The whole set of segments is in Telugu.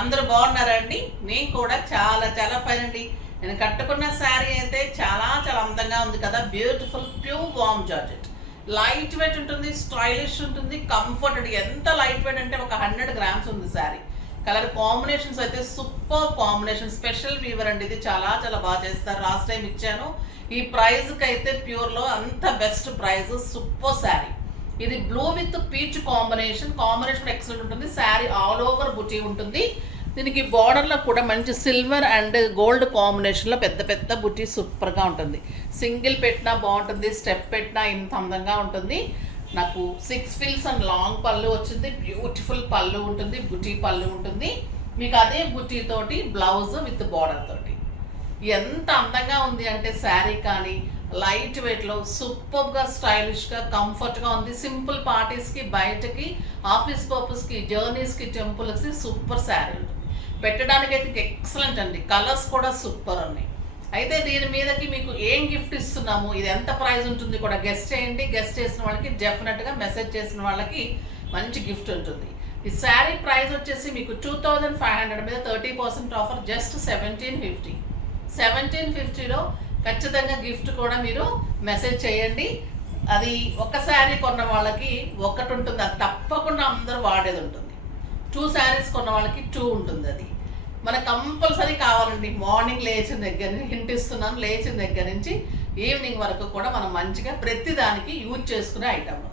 అందరూ బాగున్నారండి. నేను కూడా చాలా చాలా ఫైన్ అండి. నేను కట్టుకున్న శారీ అయితే చాలా చాలా అందంగా ఉంది కదా. బ్యూటిఫుల్ ప్యూర్ వామ్ జార్జెట్, లైట్ వెయిట్ ఉంటుంది, స్టైలిష్ ఉంటుంది, కంఫర్ట్ అండి. ఎంత లైట్ వెయిట్ అంటే ఒక 100 గ్రామ్స్ ఉంది శారీ. కలర్ కాంబినేషన్స్ అయితే సూపర్ కాంబినేషన్, స్పెషల్ వీవర్ అండి. ఇది చాలా చాలా బాగా చేస్తారు. లాస్ట్ టైం ఇచ్చాను. ఈ ప్రైస్కి అయితే ప్యూర్లో అంత బెస్ట్ ప్రైస్. సూపర్ శారీ. ఇది blue with peach combination excellent ఉంటుంది. శారీ ఆల్ ఓవర్ బుటీ ఉంటుంది. దీనికి బార్డర్లో కూడా మంచి సిల్వర్ అండ్ గోల్డ్ కాంబినేషన్లో పెద్ద పెద్ద బుటీ సూపర్గా ఉంటుంది. సింగిల్ పెట్టినా బాగుంటుంది, స్టెప్ పెట్టినా ఇంత అందంగా ఉంటుంది. నాకు 6 ఫిల్స్ అండ్ లాంగ్ పళ్ళు వచ్చింది. బ్యూటిఫుల్ పళ్ళు ఉంటుంది, బుటీ పళ్ళు ఉంటుంది. మీకు అదే బుటీ తోటి బ్లౌజ్ విత్ బార్డర్ తోటి ఎంత అందంగా ఉంది అంటే శారీ కానీ లైట్ వెయిట్లో సూపర్గా స్టైలిష్గా కంఫర్ట్గా ఉంది. సింపుల్ పార్టీస్కి, బయటకి, ఆఫీస్ పర్పస్కి, జర్నీస్కి, టెంపుల్స్కి సూపర్ శారీ ఉంటుంది. పెట్టడానికి అయితే ఎక్సలెంట్ అండి. కలర్స్ కూడా సూపర్ ఉన్నాయి. అయితే దీని మీదకి మీకు ఏం గిఫ్ట్ ఇస్తున్నాము, ఇది ఎంత ప్రైస్ ఉంటుంది కూడా గెస్ట్ చేయండి. గెస్ట్ చేసిన వాళ్ళకి డెఫినెట్గా మెసేజ్ చేసిన వాళ్ళకి మంచి గిఫ్ట్ ఉంటుంది. ఈ శారీ ప్రైస్ వచ్చేసి మీకు 2500 మీద 30% ఆఫర్, జస్ట్ 1750. 1750లో ఖచ్చితంగా గిఫ్ట్ కూడా మీరు మెసేజ్ చేయండి. అది ఒక శారీ కొన్న వాళ్ళకి ఒకటి ఉంటుంది, అది తప్పకుండా అందరూ వాడేది ఉంటుంది. 2 శారీస్ కొన్న వాళ్ళకి 2 ఉంటుంది. అది మనకు కంపల్సరీ కావాలండి. మార్నింగ్ లేచిన దగ్గర నుంచి హింట్ ఇస్తున్నాను, లేచిన దగ్గర నుంచి ఈవినింగ్ వరకు కూడా మనం మంచిగా ప్రతి దానికి యూజ్ చేసుకునే ఐటమ్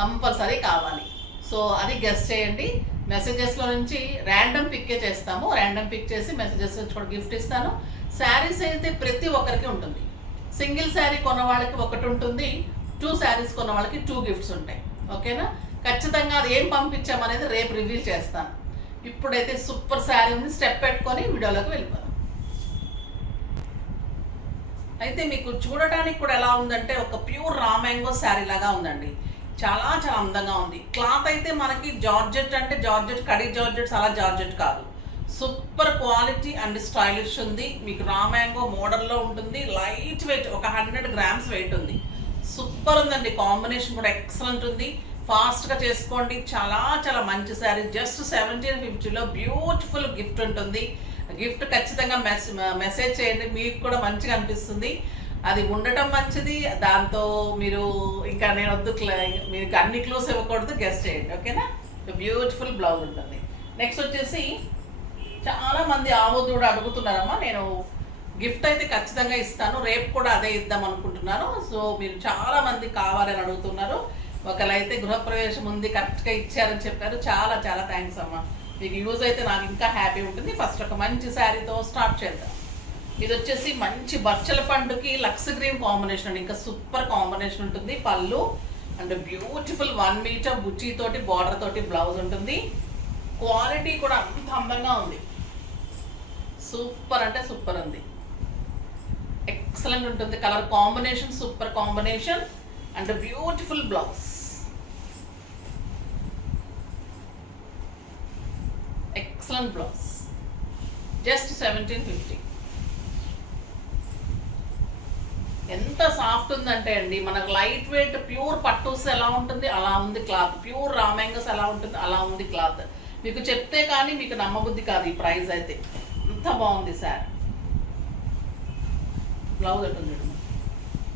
కంపల్సరీ కావాలి. సో అది గెస్ట్ చేయండి. మెసేజెస్లో నుంచి ర్యాండమ్ పిక్కే చేస్తాము. ర్యాండమ్ పిక్ చేసి మెసేజెస్ నుంచి కూడా గిఫ్ట్ ఇస్తాను. శారీస్ అయితే ప్రతి ఒక్కరికి ఉంటుంది. సింగిల్ శారీ కొన్న వాళ్ళకి ఒకటి ఉంటుంది, 2 శారీస్ కొన్న వాళ్ళకి 2 గిఫ్ట్స్ ఉంటాయి. ఓకేనా? ఖచ్చితంగా అది ఏం పంపించామనేది రేపు రివీల్ చేస్తాను. ఇప్పుడైతే సూపర్ శారీ ఉంది. స్టెప్ పెట్టుకొని వీడియోలోకి వెళ్ళిపోదాం. అయితే మీకు చూడటానికి కూడా ఎలా ఉందంటే ఒక ప్యూర్ రా మ్యాంగో శారీ లాగా ఉందండి. చాలా చాలా అందంగా ఉంది. క్లాత్ అయితే మనకి జార్జెట్ అంటే జార్జెట్, కడి జార్జెట్స్ అలా జార్జెట్ కాదు. సూపర్ క్వాలిటీ అండ్ స్టైలిష్ ఉంది. మీకు రా మ్యాంగో మోడల్లో ఉంటుంది. లైట్ వెయిట్, ఒక 100 గ్రామ్స్ వెయిట్ ఉంది. సూపర్ ఉందండి. కాంబినేషన్ కూడా ఎక్సలెంట్ ఉంది. ఫాస్ట్గా చేసుకోండి. చాలా చాలా మంచి శారీ. జస్ట్ 1750లో బ్యూటిఫుల్ గిఫ్ట్ ఉంటుంది. గిఫ్ట్ ఖచ్చితంగా మెసేజ్ చేయండి. మీకు కూడా మంచిగా అనిపిస్తుంది. అది ఉండటం మంచిది. దాంతో మీరు ఇంకా నేను వద్దు, మీకు అన్ని క్లూస్ ఇవ్వకూడదు, గెస్ట్ చేయండి. ఓకేనా? బ్యూటిఫుల్ బ్లౌజ్ ఉంటుంది. నెక్స్ట్ వచ్చేసి చాలా మంది ఆమోదుడు అడుగుతున్నారమ్మా. నేను గిఫ్ట్ అయితే ఖచ్చితంగా ఇస్తాను. రేపు కూడా అదే ఇద్దాం అనుకుంటున్నాను. సో మీరు చాలా మంది కావాలని అడుగుతున్నారు. ఒకరైతే గృహప్రవేశం ఉంది, కరెక్ట్గా ఇచ్చారని చెప్పారు. చాలా చాలా థ్యాంక్స్ అమ్మా. మీకు యూజ్ అయితే నాకు ఇంకా హ్యాపీ ఉంటుంది. ఫస్ట్ ఒక మంచి శారీతో స్టార్ట్ చేద్దాం. ఇది వచ్చేసి మంచి బచ్చల పండుకి లక్స్ గ్రీన్ కాంబినేషన్ అండి. ఇంకా సూపర్ కాంబినేషన్ ఉంటుంది. పళ్ళు అండ్ బ్యూటిఫుల్ 1 మీటర్ బుచ్చి తోటి బార్డర్ తోటి బ్లౌజ్ ఉంటుంది. క్వాలిటీ కూడా అంత అందంగా ఉంది. సూపర్ అంటే సూపర్ ఉంది. ఎక్సలెంట్ ఉంటుంది. Colour combination super combination and beautiful blouse. Excellent blouse. Just 1750. ఎంత సాఫ్ట్ ఉందంటే అండి, మనకు లైట్ వెయిట్ ప్యూర్ పట్టూస్ ఎలా ఉంటుంది అలా ఉంది క్లాత్. ప్యూర్ రా మ్యాంగోస్ ఎలా ఉంటుంది అలా ఉంది క్లాత్. మీకు చెప్తే కానీ మీకు నమ్మబుద్ధి కాదు ఈ ప్రైస్ అయితే. అంత బాగుంది సార్. బ్లౌజ్ ఉంటుంది.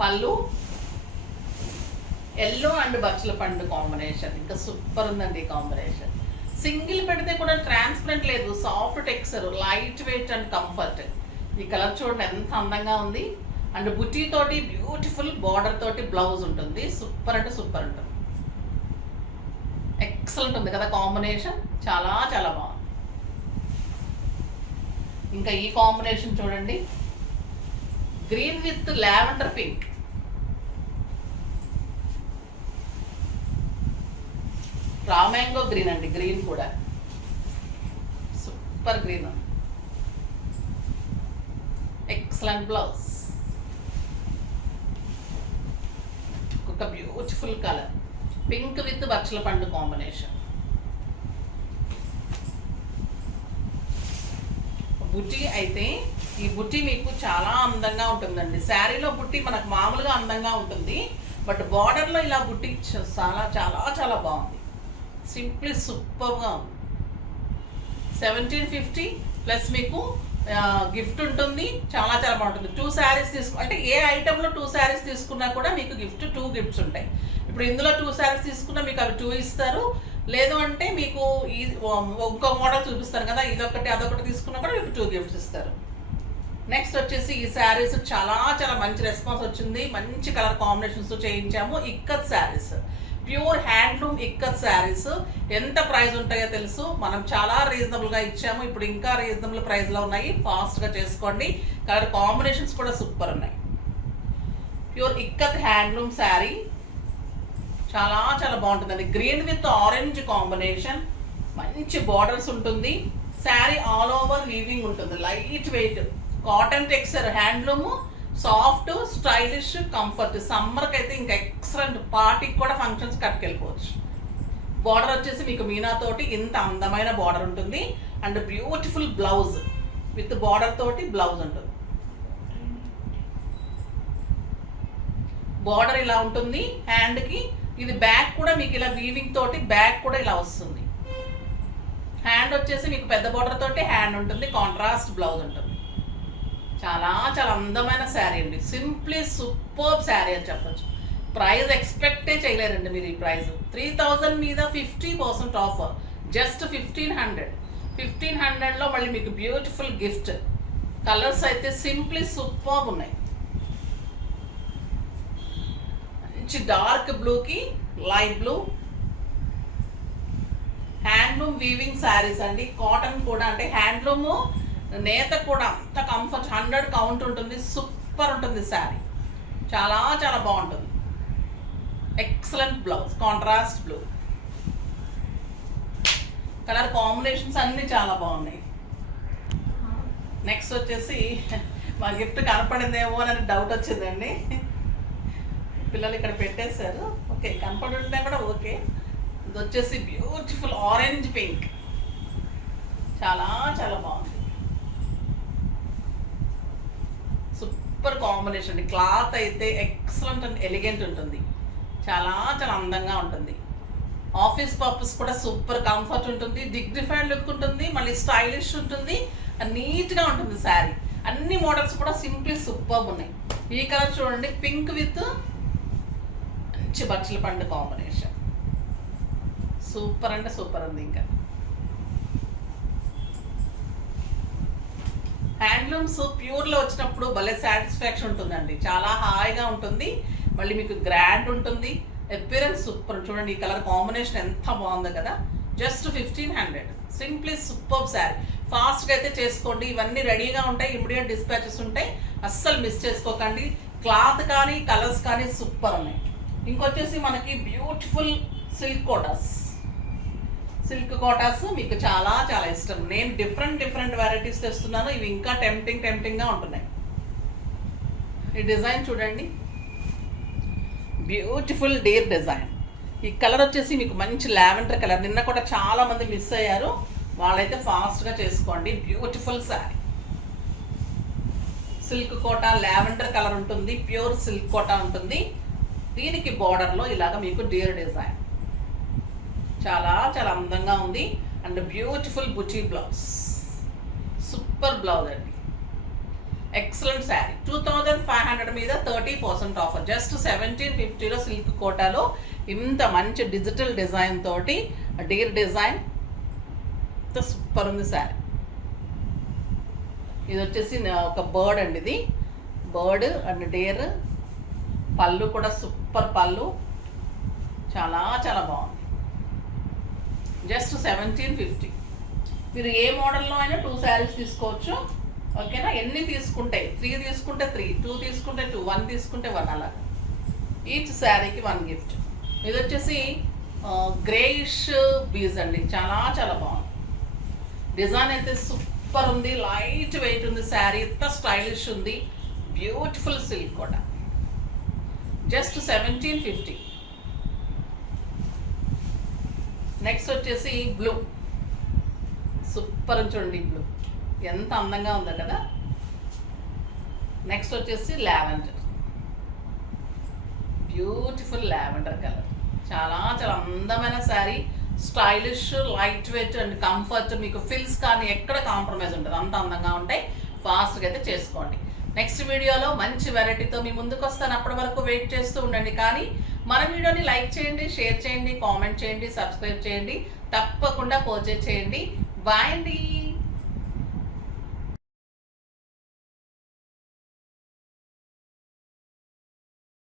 పళ్ళు ఎల్లో అండ్ బచ్చల పండు కాంబినేషన్. ఇంకా సూపర్ ఉందండి ఈ కాంబినేషన్. సింగిల్ పెడితే కూడా ట్రాన్స్పరెంట్ లేదు, soft texture, light weight and comfort. ఈ కలర్ చూడండి ఎంత అందంగా ఉంది. అండ్ బుటీ తోటి బ్యూటిఫుల్ బార్డర్ తోటి బ్లౌజ్ ఉంటుంది. సూపర్ అంటే సూపర్ ఉంటుంది. ఎక్సలెంట్ ఉంది కదా కాంబినేషన్. చాలా చాలా బాగుంది. ఇంకా ఈ కాంబినేషన్ చూడండి, green with lavender pink. Raw mango green అండి. గ్రీన్ కూడా సూపర్ గ్రీన్. Excellent blouse. ఒక బ్యూటిఫుల్ కలర్ పింక్ విత్ బచ్చల పండు కాంబినేషన్. బుట్టి అయితే ఈ బుట్టి మీకు చాలా అందంగా ఉంటుందండి. శారీలో బుట్టి మనకు మామూలుగా అందంగా ఉంటుంది, బట్ బార్డర్లో ఇలా బుట్టి చాలా చాలా చాలా బాగుంది. సింప్లీ సూపర్గా ఉంది. 1750 ప్లస్ మీకు గిఫ్ట్ ఉంటుంది. చాలా చాలా బాగుంటుంది. 2 శారీస్ అంటే ఏ ఐటెంలో 2 శారీస్ తీసుకున్నా కూడా మీకు గిఫ్ట్ 2 గిఫ్ట్స్ ఉంటాయి. ఇప్పుడు ఇందులో 2 శారీస్ తీసుకున్నా మీకు అవి 2 ఇస్తారు. లేదు అంటే మీకు ఇంకో మోడల్ చూపిస్తాను కదా, ఇదొకటి అదొకటి తీసుకున్నా కూడా మీకు 2 గిఫ్ట్స్ ఇస్తారు. నెక్స్ట్ వచ్చేసి ఈ శారీస్ చాలా చాలా మంచి రెస్పాన్స్ వచ్చింది. మంచి కలర్ కాంబినేషన్స్ చేయించాము. Ikat saris, pure handloom ikat saris. ఎంత ప్రైస్ ఉంటాయో తెలుసు, మనం చాలా రీజనబుల్గా ఇచ్చాము. ఇప్పుడు ఇంకా రీజనబుల్ ప్రైస్లో ఉన్నాయి. ఫాస్ట్గా చేసుకోండి. కలర్ కాంబినేషన్స్ కూడా సూపర్ ఉన్నాయి. ప్యూర్ ఇక్కత్ హ్యాండ్లూమ్ శారీ చాలా చాలా బాగుంటుందండి. గ్రీన్ విత్ ఆరెంజ్ కాంబినేషన్, మంచి బార్డర్స్ ఉంటుంది. శారీ ఆల్ ఓవర్ వీవింగ్ ఉంటుంది. Light weight cotton texture, handloom, soft, stylish, comfort. సమ్మర్కి అయితే ఇంకా ఎక్సలెంట్. పార్టీకి కూడా ఫంక్షన్స్ కట్టుకెళ్ళిపోవచ్చు. బార్డర్ వచ్చేసి మీకు మీనాతోటి ఇంత అందమైన బార్డర్ ఉంటుంది. And beautiful blouse with border తోటి బ్లౌజ్ ఉంటుంది. బార్డర్ ఇలా ఉంటుంది హ్యాండ్కి. ఇది బ్యాక్ కూడా మీకు ఇలా వీవింగ్ తోటి బ్యాక్ కూడా ఇలా వస్తుంది. హ్యాండ్ వచ్చేసి మీకు పెద్ద బార్డర్ తోటి హ్యాండ్ ఉంటుంది. కాంట్రాస్ట్ బ్లౌజ్ ఉంటుంది. చాలా చాలా అందమైన శారీ అండి. సింప్లీ సూపర్ శారీ అని చెప్పచ్చు. ప్రైస్ ఎక్స్పెక్టే చేయలేరండి మీరు. ఈ ప్రైస్ 3000 మీద 50% ఆఫర్. జస్ట్ 1500లో మళ్ళీ మీకు బ్యూటిఫుల్ గిఫ్ట్. కలర్స్ అయితే సింప్లీ సూపర్ ఉన్నాయి. మంచి డార్క్ బ్లూకి light blue. Handloom weaving saris అండి. కాటన్ కూడా అంటే హ్యాండ్లూమ్ నేత కూడా అంత కంఫర్ట్. 100 కౌంట్ ఉంటుంది. సూపర్ ఉంటుంది శారీ. చాలా చాలా బాగుంటుంది. Excellent blouse, contrast blue. Colour combinations అన్నీ చాలా బాగున్నాయి. నెక్స్ట్ వచ్చేసి మా గిఫ్ట్ కనపడిందేమో అని డౌట్ వచ్చిందండి. పిల్లలు ఇక్కడ పెట్టేశారు. ఓకే, కనపడి ఉంటే కూడా ఓకే. ఇది వచ్చేసి బ్యూటిఫుల్ ఆరెంజ్ పింక్. చాలా చాలా బాగుంది. సూపర్ కాంబినేషన్ అండి. క్లాత్ అయితే ఎక్సలెంట్ అండ్ ఎలిగెంట్ ఉంటుంది. చాలా చాలా అందంగా ఉంటుంది. ఆఫీస్ పర్పస్ కూడా సూపర్ కంఫర్ట్ ఉంటుంది. డిగ్నిఫైడ్ లుక్ ఉంటుంది. మళ్ళీ స్టైలిష్ ఉంటుంది. నీట్గా ఉంటుంది శారీ. అన్ని మోడల్స్ కూడా సింప్లీ సూపర్ ఉన్నాయి. ఈ కలర్ చూడండి, పింక్ విత్ మంచి బచ్చల పండు కాంబినేషన్. సూపర్ అంటే సూపర్ ఉంది. ఇంకా హ్యాండ్లూమ్స్ ప్యూర్లో వచ్చినప్పుడు భలే సాటిస్ఫాక్షన్ ఉంటుందండి. చాలా హాయిగా ఉంటుంది. మళ్ళీ మీకు గ్రాండ్ ఉంటుంది. Appearance super. చూడండి ఈ కలర్ కాంబినేషన్ ఎంత బాగుందో కదా. జస్ట్ 1500. Simply super sari. ఫాస్ట్గా అయితే చేసుకోండి. ఇవన్నీ రెడీగా ఉంటాయి. ఇమీడియట్ డిస్పాచెస్ ఉంటాయి. అస్సలు మిస్ చేసుకోకండి. క్లాత్ కానీ కలర్స్ కానీ సూపర్ ఉన్నాయి. ఇంకొచ్చేసి మనకి beautiful silk Kotas. Silk Kotas మీకు చాలా చాలా ఇష్టం. నేను డిఫరెంట్ వెరైటీస్ తెస్తున్నాను. ఇవి ఇంకా టెంప్టింగ్గా ఉంటున్నాయి. ఈ డిజైన్ చూడండి, బ్యూటిఫుల్ డేర్ డిజైన్. ఈ కలర్ వచ్చేసి మీకు మంచి లావెండర్ కలర్. నిన్న కూడా చాలా మంది మిస్ అయ్యారు. వాళ్ళైతే ఫాస్ట్గా చేసుకోండి. Beautiful sari. Silk Kota lavender colour ఉంటుంది. ప్యూర్ సిల్క్ కోటా ఉంటుంది. దీనికి బార్డర్లో ఇలాగ మీకు డేర్ డిజైన్. చాలా చాలా అందంగా ఉంది. And beautiful buti blouse. Super blouse అండి. ఎక్సలెంట్ శారీ. 2500 మీద 30% ఆఫర్. జస్ట్ 1750లో సిల్క్ కోటాలో ఇంత మంచి డిజిటల్ డిజైన్ తోటి డీర్ డిజైన్. సూపర్ ఉంది శారీ. ఇది వచ్చేసి ఒక బర్డ్ అండి. ఇది బర్డ్ అండ్ డేర్. పళ్ళు కూడా సూపర్ పళ్ళు. చాలా చాలా బాగుంది. జస్ట్ 1750. మీరు ఏ మోడల్లో అయినా 2 శారీస్ తీసుకోవచ్చు. ఓకేనా. ఎన్ని తీసుకుంటే 3 తీసుకుంటే 3, 2 తీసుకుంటే 2, 1 తీసుకుంటే 1 అలా. ఈచ్ శారీకి 1 గిఫ్ట్. ఇది వచ్చేసి గ్రేయిష్ బీజ్ అండి. చాలా చాలా బాగుంది. డిజైన్ అయితే సూపర్ ఉంది. లైట్ వెయిట్ ఉంది శారీ. ఎంత స్టైలిష్ ఉంది. బ్యూటిఫుల్ సిల్క్ కూడా. జస్ట్ 1750. నెక్స్ట్ వచ్చేసి బ్లూ. సూపర్ చూడండి బ్లూ ఎంత అందంగా ఉందో కదా. నెక్స్ట్ వచ్చేసి లావెండర్. Beautiful lavender colour. చాలా చాలా అందమైన sari. Stylish, light weight and comfort, మీకు ఫిల్స్ కానీ ఎక్కడ కాంప్రమైజ్ ఉంటుంది, అంత అందంగా ఉంటాయి. ఫాస్ట్గా అయితే చేసుకోండి. నెక్స్ట్ వీడియోలో మంచి వెరైటీతో మీ ముందుకు వస్తాను. అప్పటి వరకు వెయిట్ చేస్తూ ఉండండి. కానీ మన వీడియోని లైక్ చేయండి, షేర్ చేయండి, కామెంట్ చేయండి, సబ్స్క్రైబ్ చేయండి, తప్పకుండా పర్చేజ్ చేయండి. బాయ్ అండి.